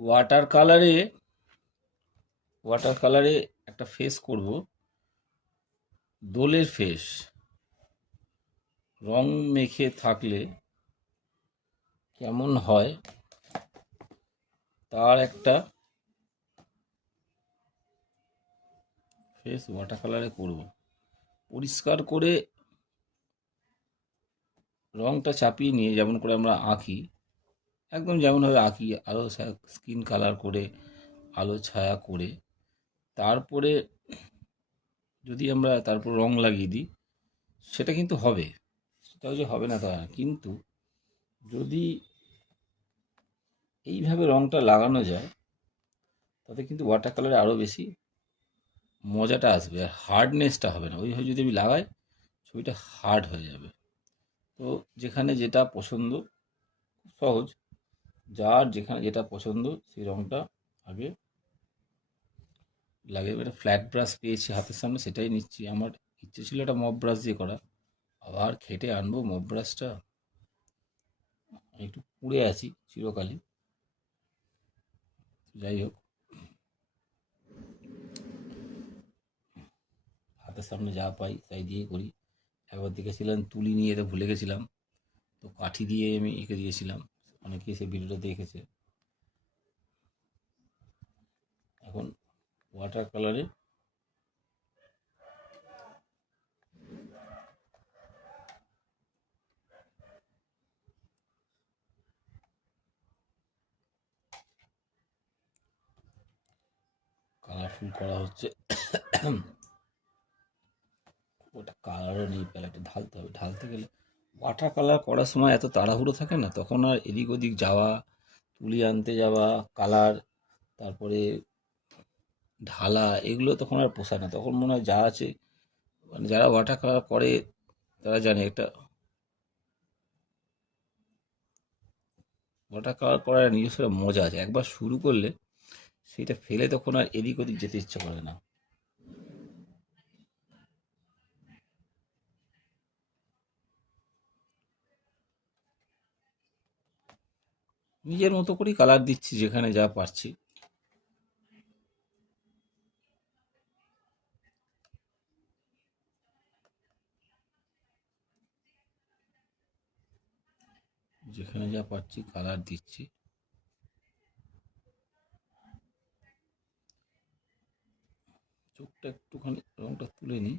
Water কালারে water কালারে একটা ফেস করব, দোলের ফেস। রং মেখে থাকলে কেমন হয় তার একটা ফেস ওয়াটার কালারে করব। পরিষ্কার করে রংটা চাপিয়ে নিয়ে যেমন করে আমরা আঁকি, একদম যেমনভাবে আঁকি, আলো স্কিন কালার করে, আলো ছায়া করে, তারপরে যদি আমরা তারপর রং লাগিয়ে দিই, সেটা কিন্তু হবে। সেটাও যে হবে না তা না, কিন্তু যদি এইভাবে রংটা লাগানো যায়, তাতে কিন্তু ওয়াটার কালারে আরও বেশি মজাটা আসবে, আর হার্ডনেসটা হবে না। ওইভাবে যদি আমি লাগাই, ছবিটা হার্ড হয়ে যাবে। তো যেখানে যেটা পছন্দ, সহজ, যার যেখানে যেটা পছন্দ সেই রংটা আগে লাগে। একটা ফ্ল্যাট ব্রাশ পেয়েছি হাতের সামনে, সেটাই নিচ্ছি। আমার ইচ্ছে ছিল একটা মপ ব্রাশ দিয়ে করা, আবার খেটে আনবো মপ ব্রাশটা। একটু পুড়ে আছি চিরকালই, যাই হোক, হাতের সামনে যা পাই তাই দিয়েই করি। একবার দেখেছিলাম তুলি নিয়ে, তো ভুলে গেছিলাম, তো কাঠি দিয়ে আমি এঁকে দিয়েছিলাম। অনেকেই সেই ভিডিওটা দেখেছে। এখন ওয়াটার কালারে কালারফুল করা হচ্ছে। ওটা কালারও নেই, প্যালেটে ঢালতে হবে। ঢালতে গেলে ওয়াটার কালার করার সময় এত তাড়াহুড়ো থাকে না, তখন আর এদিক ওদিক যাওয়া, তুলি আনতে যাওয়া, কালার, তারপরে ঢালা, এগুলো তখন আর পোষায় না। তখন মনে হয় যা আছে, মানে যারা ওয়াটার কালার করে তারা জানে একটা ওয়াটার কালার করার নিজস্ব একটা মজা আছে। একবার শুরু করলে সেটা ফেলে তখন আর এদিক ওদিক যেতে ইচ্ছা করে না। নিজের মতো করেই কালার দিচ্ছি যেখানে যা পারছি। যেখানে যা পারছি কালার দিচ্ছি। চোখটা একটুখানি রংটা তুলে নিই।